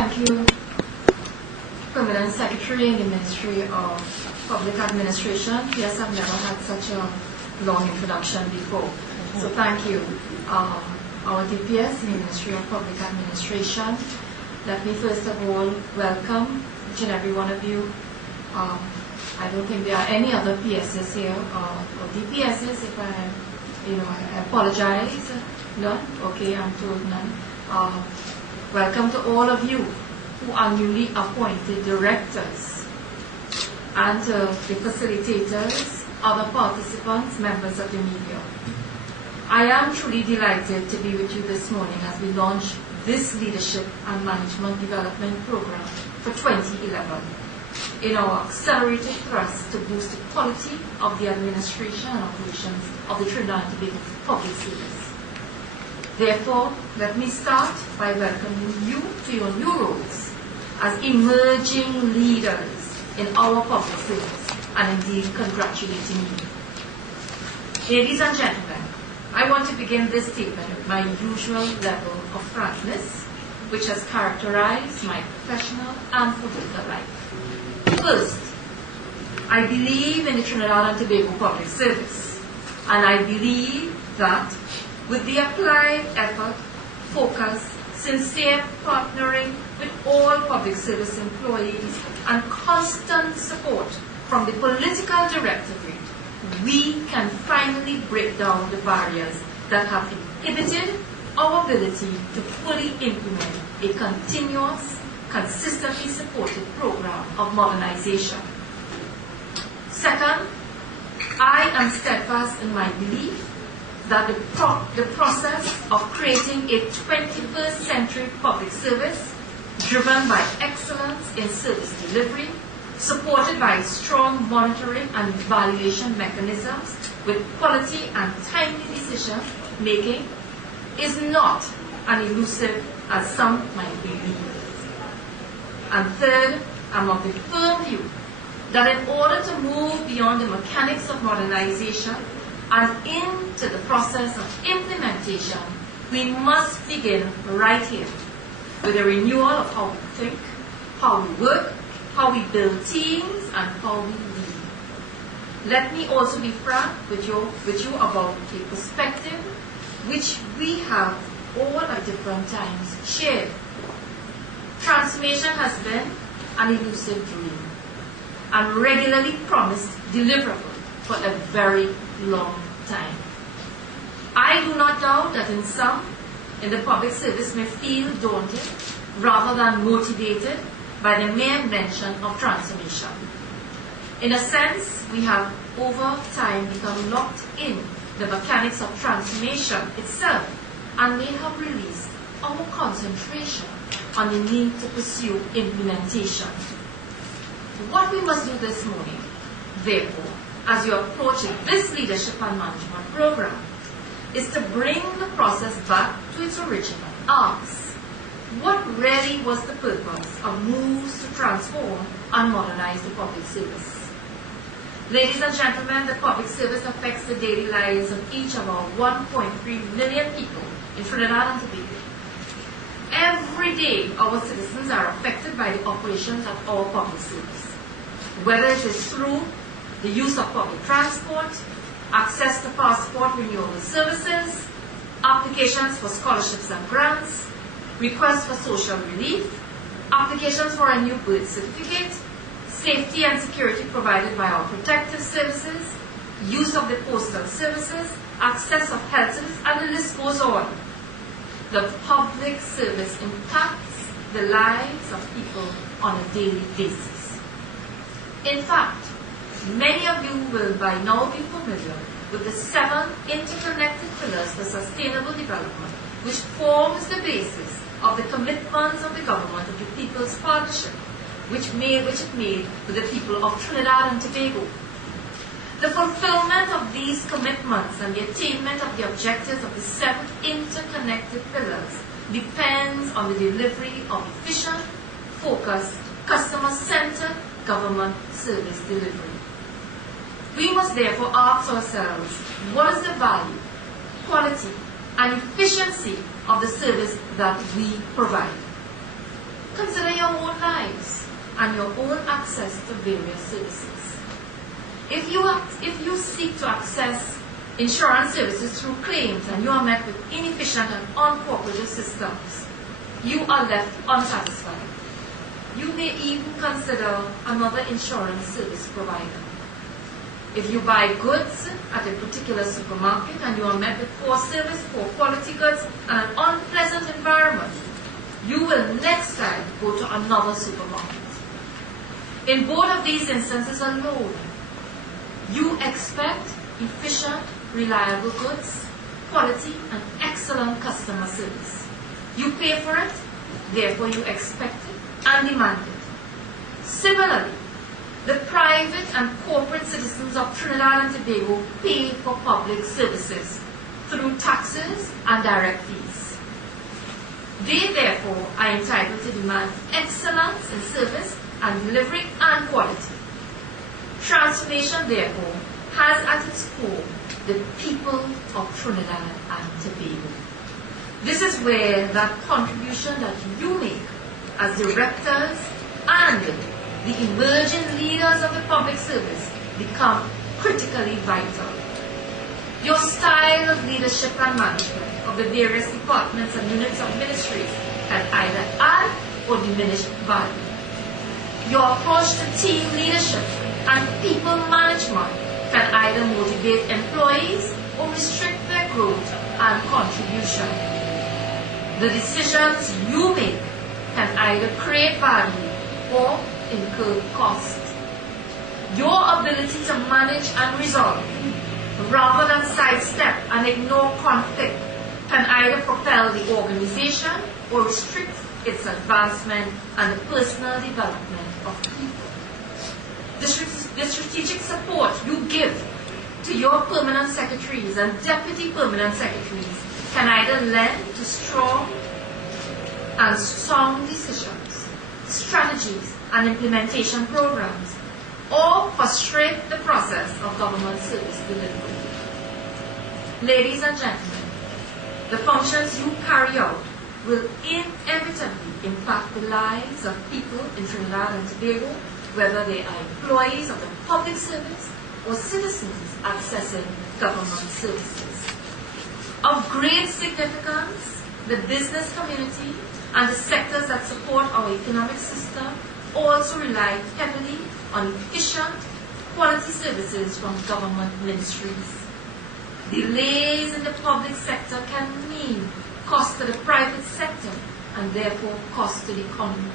Thank you, Permanent Secretary in the Ministry of Public Administration. Yes, I've never had such a long introduction before. So thank you. Our DPS in the Ministry of Public Administration. Let me first of all welcome each and every one of you. I don't think there are any other PSs here or DPSs. If I apologize. None? Okay, I'm told none. Welcome to all of you who are newly appointed directors and the facilitators, other participants, members of the media. I am truly delighted to be with you this morning as we launch this Leadership and Management Development Program for 2011 in our accelerated thrust to boost the quality of the administration and operations of the Trinidad and Tobago Public Service. Therefore, let me start by welcoming you to your new roles as emerging leaders in our public service and indeed congratulating you. Ladies and gentlemen, I want to begin this statement with my usual level of frankness, which has characterized my professional and political life. First, I believe in the Trinidad and Tobago public service, and I believe that with the applied effort, focus, sincere partnering with all public service employees, and constant support from the political directorate, we can finally break down the barriers that have inhibited our ability to fully implement a continuous, consistently supported program of modernization. Second, I am steadfast in my belief that the process of creating a 21st century public service driven by excellence in service delivery, supported by strong monitoring and evaluation mechanisms with quality and timely decision making, is not as elusive as some might believe. And third, I'm of the firm view that in order to move beyond the mechanics of modernization and into the process of implementation, we must begin right here with a renewal of how we think, how we work, how we build teams, and how we lead. Let me also be frank with you about a perspective which we have all at different times shared. Transformation has been an elusive dream and regularly promised deliverable for a very long time. I do not doubt that in some in the public service may feel daunted rather than motivated by the mere mention of transformation. In a sense, we have over time become locked in the mechanics of transformation itself and may have released our concentration on the need to pursue implementation. What we must do this morning, therefore, as you approach this leadership and management program, is to bring the process back to its original ask. What really was the purpose of moves to transform and modernize the public service? Ladies and gentlemen, the public service affects the daily lives of each of our 1.3 million people in Trinidad and Tobago. Every day, our citizens are affected by the operations of our public service, whether it is through the use of public transport, access to passport renewal services, applications for scholarships and grants, requests for social relief, applications for a new birth certificate, safety and security provided by our protective services, use of the postal services, access of health services, and the list goes on. The public service impacts the lives of people on a daily basis. In fact, many of you will by now be familiar with the 7 interconnected pillars for sustainable development, which forms the basis of the commitments of the government of the People's Partnership, which it made with the people of Trinidad and Tobago. The fulfillment of these commitments and the attainment of the objectives of the 7 interconnected pillars depends on the delivery of efficient, focused, customer-centered government service delivery. We must therefore ask ourselves, what is the value, quality, and efficiency of the service that we provide? consider your own lives and your own access to various services. If you seek to access insurance services through claims and you are met with inefficient and uncooperative systems, you are left unsatisfied. You may even consider another insurance service provider. If you buy goods at a particular supermarket and you are met with poor service, poor quality goods, and an unpleasant environment, you will next time go to another supermarket. In both of these instances alone, you expect efficient, reliable goods, quality, and excellent customer service. You pay for it, therefore you expect it and demand it. Similarly, the private and corporate citizens of Trinidad and Tobago pay for public services through taxes and direct fees. They therefore are entitled to demand excellence in service and delivery and quality. Transformation therefore has at its core the people of Trinidad and Tobago. This is where that contribution that you make as directors and the emerging leaders of the public service become critically vital. Your style of leadership and management of the various departments and units of ministries can either add or diminish value. Your approach to team leadership and people management can either motivate employees or restrict their growth and contribution. The decisions you make can either create value or incur cost. Your ability to manage and resolve, rather than sidestep and ignore conflict, can either propel the organization or restrict its advancement and the personal development of people. The strategic support you give to your permanent secretaries and deputy permanent secretaries can either lend to strong and sound decisions, strategies, and implementation programs, or frustrate the process of government service delivery. Ladies and gentlemen, the functions you carry out will inevitably impact the lives of people in Trinidad and Tobago, whether they are employees of the public service or citizens accessing government services. Of great significance, the business community and the sectors that support our economic system also rely heavily on efficient, quality services from government ministries. Delays in the public sector can mean cost to the private sector and therefore cost to the economy.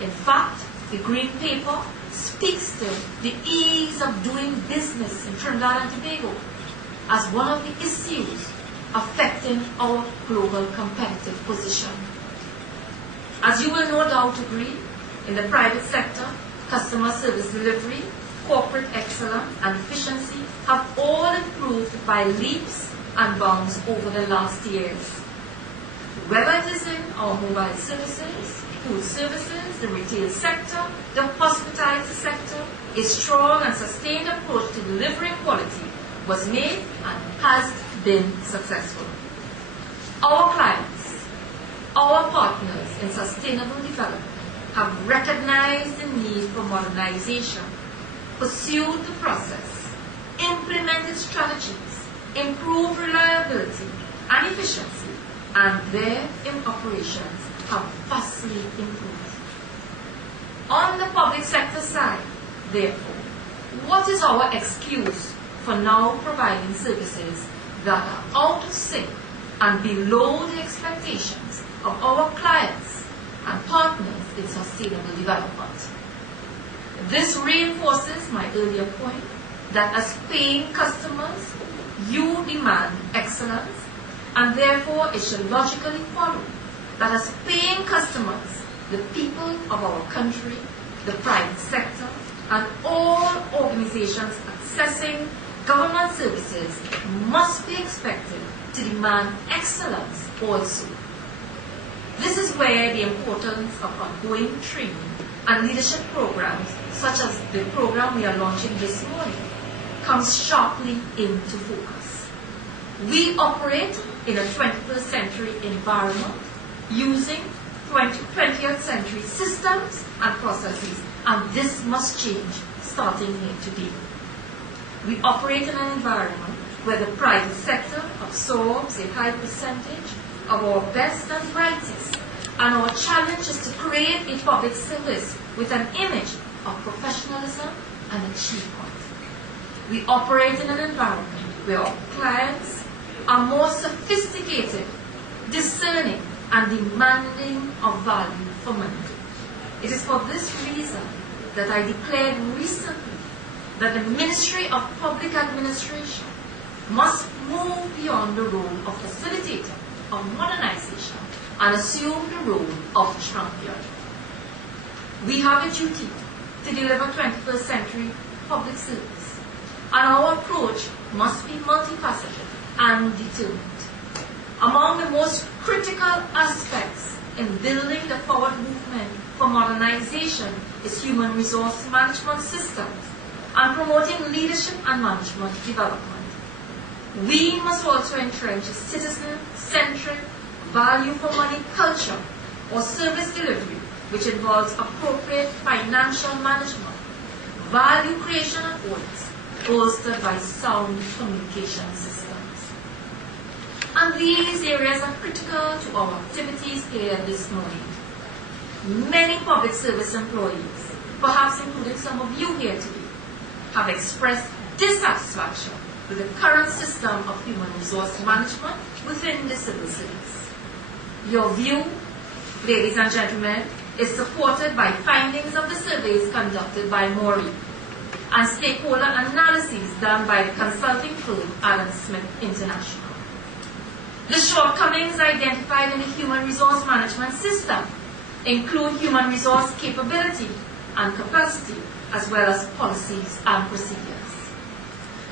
In fact, the Green Paper speaks to the ease of doing business in Trinidad and Tobago as one of the issues affecting our global competitive position. As you will no doubt agree, in the private sector, customer service delivery, corporate excellence, and efficiency have all improved by leaps and bounds over the last years. Whether it is in our mobile services, food services, the retail sector, the hospitality sector, a strong and sustained approach to delivering quality was made and has been successful. Our clients, our partners in sustainable development have recognized the need for modernization, pursued the process, implemented strategies, improved reliability and efficiency, and their operations have vastly improved. On the public sector side, therefore, what is our excuse for now providing services that are out of sync and below the expectations of our clients and partners in sustainable development? This reinforces my earlier point that as paying customers, you demand excellence, and therefore it should logically follow that as paying customers, the people of our country, the private sector, and all organizations accessing government services must be expected to demand excellence also. This is where the importance of ongoing training and leadership programs, such as the program we are launching this morning, comes sharply into focus. We operate in a 21st century environment using 20th century systems and processes, and this must change starting here today. We operate in an environment where the private sector absorbs a high percentage of our best and brightest, and our challenge is to create a public service with an image of professionalism and achievement. We operate in an environment where our clients are more sophisticated, discerning, and demanding of value for money. It is for this reason that I declared recently that the Ministry of Public Administration must move beyond the role of facilitator of modernization and assume the role of champion. We have a duty to deliver 21st century public service, and our approach must be multifaceted and determined. Among the most critical aspects in building the forward movement for modernization is human resource management systems and promoting leadership and management development. We must also entrench a citizen-centric value for money culture or service delivery which involves appropriate financial management, value creation and audits, bolstered by sound communication systems. And these areas are critical to our activities here this morning. Many public service employees, perhaps including some of you here today, have expressed dissatisfaction with the current system of human resource management within the civil service. Your view, ladies and gentlemen, is supported by findings of the surveys conducted by Mori and stakeholder analyses done by the consulting firm Adam Smith International. The shortcomings identified in the human resource management system include human resource capability and capacity, as well as policies and procedures.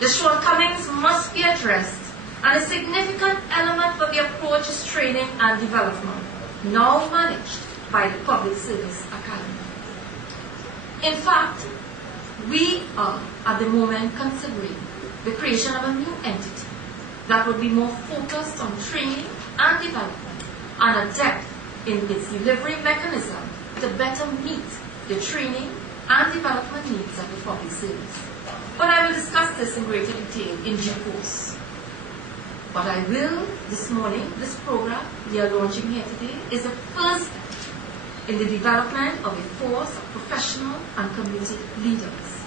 The shortcomings must be addressed, and a significant element for the approach is training and development, now managed by the Public Service Academy. In fact, we are at the moment considering the creation of a new entity that would be more focused on training and development and adept in its delivery mechanism to better meet the training and development needs of the public service. But I will discuss this in greater detail in due course. What I will this morning, this program we are launching here today, is the first step in the development of a force of professional and community leaders.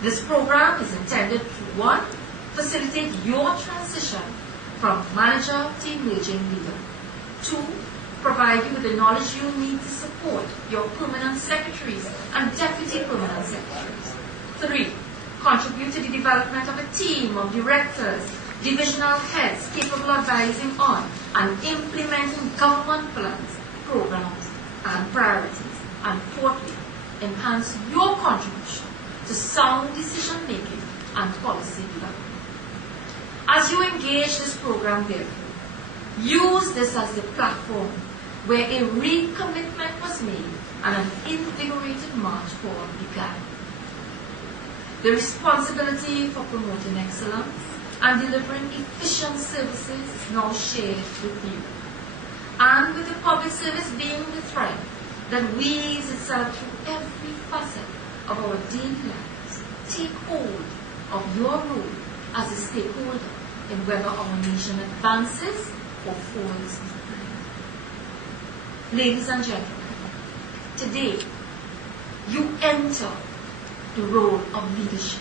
This program is intended to, one, facilitate your transition from manager to emerging leader. Two, provide you with the knowledge you need to support your permanent secretaries and deputy permanent secretaries. Three, contribute to the development of a team of directors, divisional heads capable of advising on and implementing government plans, programs, and priorities. And fourthly, enhance your contribution to sound decision-making and policy development. As you engage this program, therefore, use this as the platform where a recommitment was made and an invigorated march forward began. The responsibility for promoting excellence and delivering efficient services is now shared with you. And with the public service being the thread that weaves itself through every facet of our daily lives, take hold of your role as a stakeholder in whether our nation advances or falls behind. Ladies and gentlemen, today you enter the role of leadership.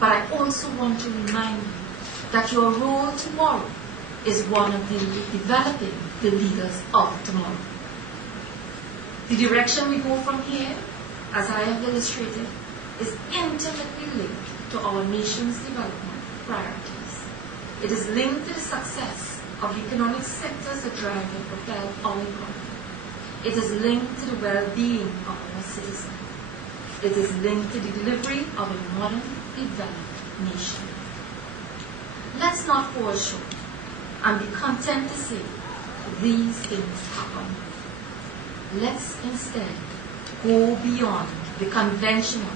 But I also want to remind you that your role tomorrow is one of developing the leaders of tomorrow. The direction we go from here, as I have illustrated, is intimately linked to our nation's development priorities. It is linked to the success of the economic sectors that drive and propel our economy. It is linked to the well-being of our citizens. It is linked to the delivery of a modern, developed nation. Let's not fall short and be content to say these things happen. Let's instead go beyond the conventional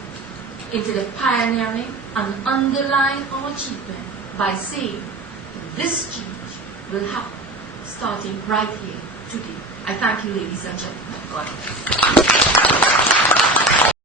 into the pioneering and underline our achievement by saying this change will happen starting right here today. I thank you, ladies and gentlemen. God bless.